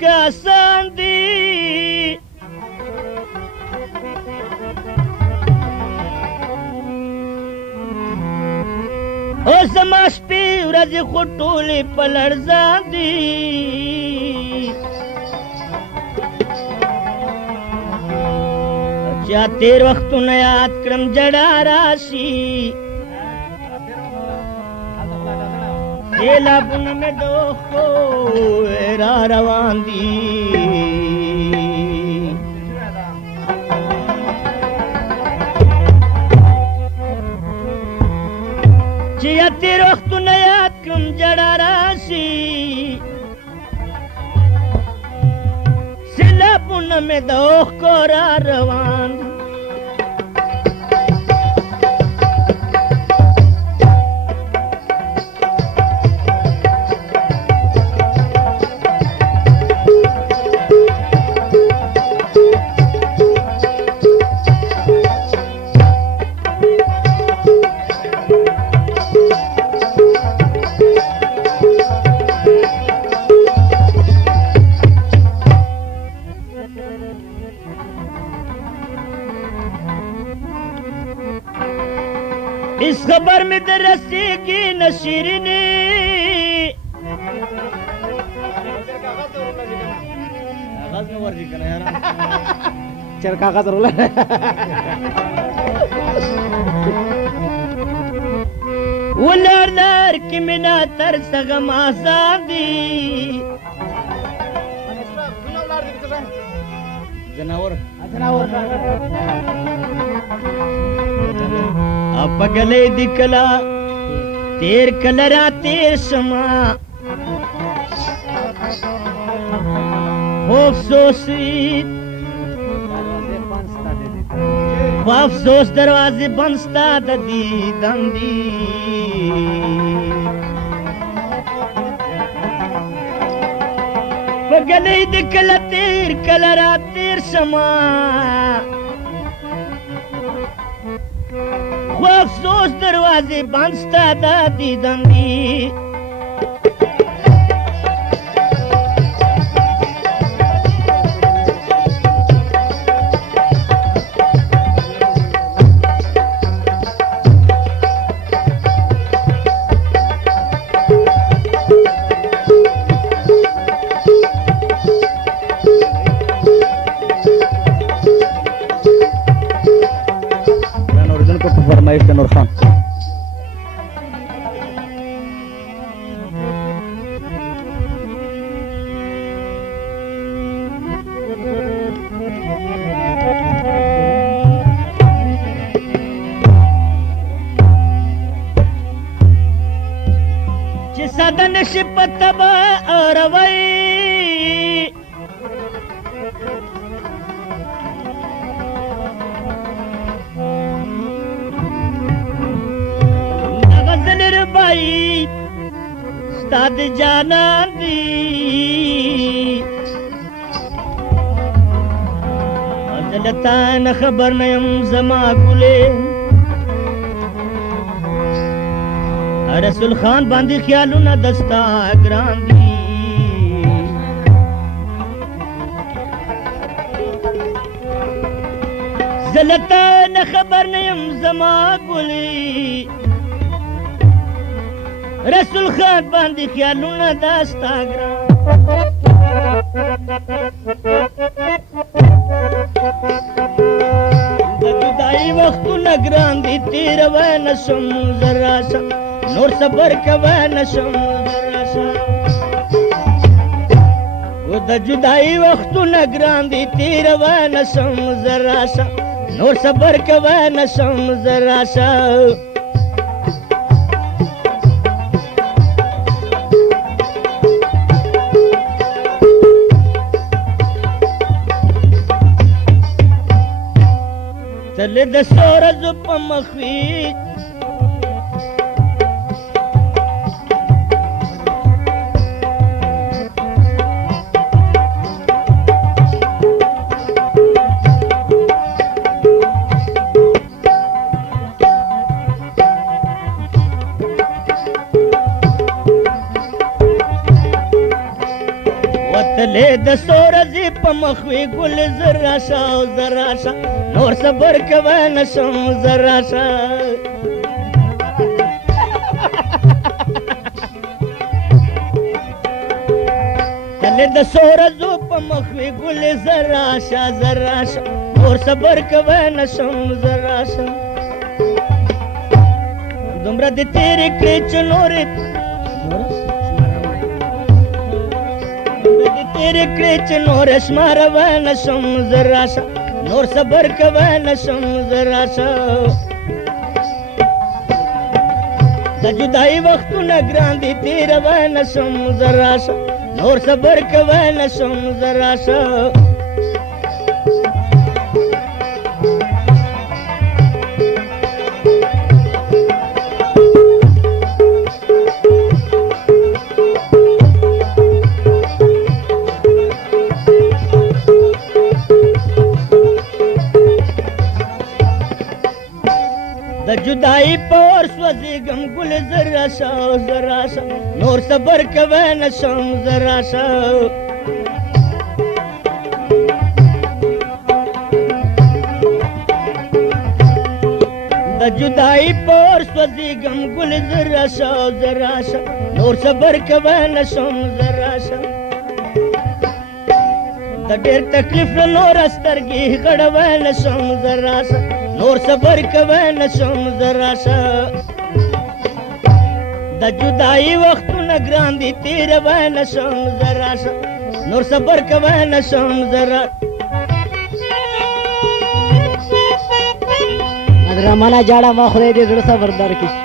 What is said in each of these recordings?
का आसान दी او زما شپې ورځې خو ټولې په لړزان دي چا تېر وختونه یاد کړم جړا راشي سیلابونه مې د اوښکو را روان دي چې یا تېر وختونه یاد کړم جړا راشي سیلابونه مې د اوښکو را روان دي इस खबर में दरसी की नशीरनी चल कागज रोला ولار لار کی منا تر سغم آسان دی जनावर अब गले दिखला तेर कलरा तेर समा अफसोस दरवाजे बंसता ददी दंदी गले दिखला तेर कलरा तेर समा अफसोस दरवाजे बंसता दादी दंदी फरमाइश नूर खान सदन शिपतबा और वही स्ताद जाना दी अजलता न खबर नयम जमा गुले रसूल खान बांधी ख्यालू न दस्ता ग्रांदी जलता न खबर नयम जमा गुले रसूल खान बांधी ख्यालू न दास्ता ग्राम जुदाई वक्त न ग्रांदी तीर व नशम जरा सा नूर सबर का व नशम जरा सा वो द जुदाई वक्त न ग्रांदी तीर व नशम जरा सा नूर सबर का व नशम जरा सा चले द सूरज पे मखवी वतले द په مخ وي ګل زرا شه او زرا شه نور صبر کوه نشم زرا شه تلې د سورزو په مخ وي ګل زرا شه زرا شه نور صبر کوه نشم زرا شه دومره دې تیرې کړې چې نورې تیرې کړې چې نور شماروه نشم زرا شه نور صبر کوه نشم زرا شه د جدایي وختونه ګران دي تېروه نشم زرا شه نور صبر کوه نشم زرا شه د جدائی پور سوزیگم گل زرا شه زرا شه نور صبر کوه نشم زرا شه د جدائی پور سوزیگم گل زرا شه زرا شه نور صبر کوه نشم زرا شه د ډېر تکلیف نور سترګې غړوه نشم زرا شه نور صبر کوه نشم زرا شه د جدائی وختونه ګران دي تېروه نشم زرا شه نور صبر کوه نشم زرا رمانا جاړه ما خدای دې زړه صبر درکړي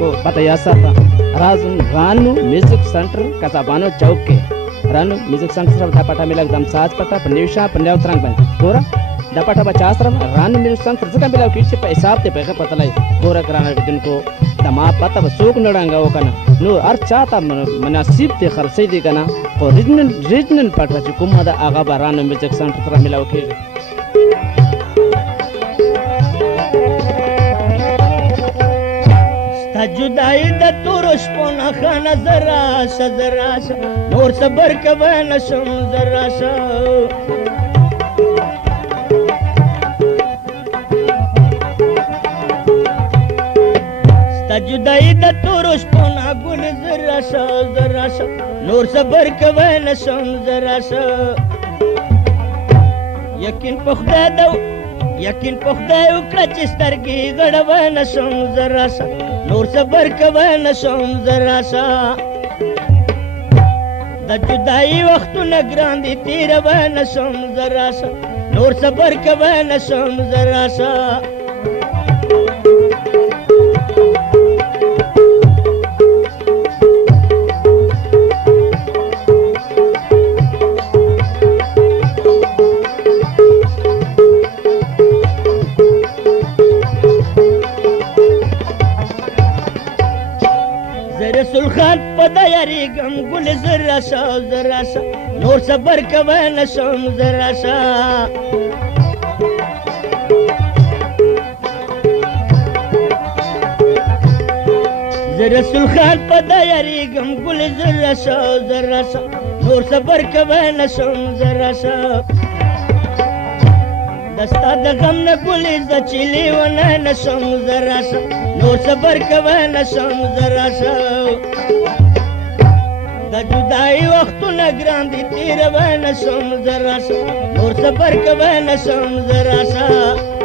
को बताया था रानू म्यूजिक सेंटर कसाबानो चौक के रानू म्यूजिक सेंटर दापाटा मिला एकदम साज पता पन्नेविशा पन्नेव तरंग बन पूरा दापाटा बचास रम रानू म्यूजिक सेंटर जगह मिला किसी पे हिसाब ते पैसा पता लाई पूरा कराना विदिन को तमा पता बसूक नड़ांगा वो कना नो अर्चाता मुनासिब ते खर्चे दे कना और रीजनल पटा चुकुमादा आगा रानू म्यूजिक सेंटर तरह मिला के जुदाई د تورو شپو نه خانه زرا شه زرا شه نور صبر کوه نشم زرا شه ستا جدائی د تورو شپو نه ګل زرا شه زرا شه نور صبر کوه نشم زرا شه یقین په خدای دو یقین په خدای وکړه چې سترګې غړوه نشم زرا شه نور صبر کوه نشم زرا شه د جدائی وختونه ګران دي تېروه نشم زرا شه نور صبر کوه نشم زرا شه رسول خان پدا یاریګم ګل زرا شه زرا شه نور صبر کوه نشم زرا شه رسول خان پدا یاریګم ګل زرا شه زرا شه نور صبر کوه نشم زرا شه دستا د غم نه ګلې زچلی ونه نشم زرا شه نور صبر کوه نشم زرا شه د جدائی وختونه ګران دي تېروه نشم زرا شه نور صبر کوه نشم زرا شه